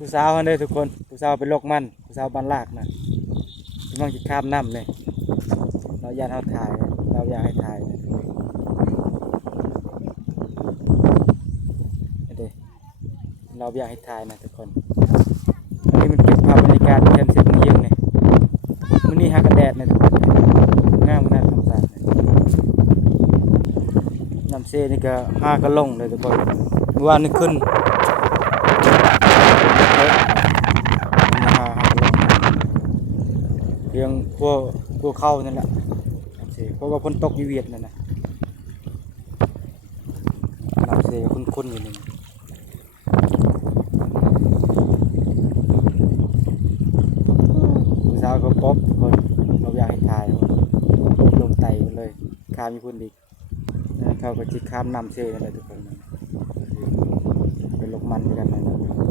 ผู้สาวเด้อทุกคนผู้สาวเป็นโรคมันผู้สาวบ้านลากนะกำลังจะข้ามน้ำเลยเราอยากให้ถ่ายเราอยากให้ถ่ายนะเด้เราอยากให้ถ่ายนะทุกคนอันนี้มันเก็บภาพบรรยากาศแคมป์เซ็ตนี้ยังเนี่ยมื้อนี้ฮักกระแดดนะทุกคนงามน่าสงสารน้ำเซนี่ก็ห้ากระลงเลยทุกคนเมื่อวานนี้ขึ้นเรื่องพวกเข้านั่นแหละเพราะว่าฝนตกอยู่เวียดนั่นนะน้ำเสียคุ้นๆอยู่นี่ผู้สาวก็ป๊อปคนเราอยากให้ถ่ายลงไต่เลยข้ามญี่ปุ่นอีกเขาก็จิข้ามน้ำเสียนั่นแหละทุกคนเป็นลูกมันด้วยกันนะ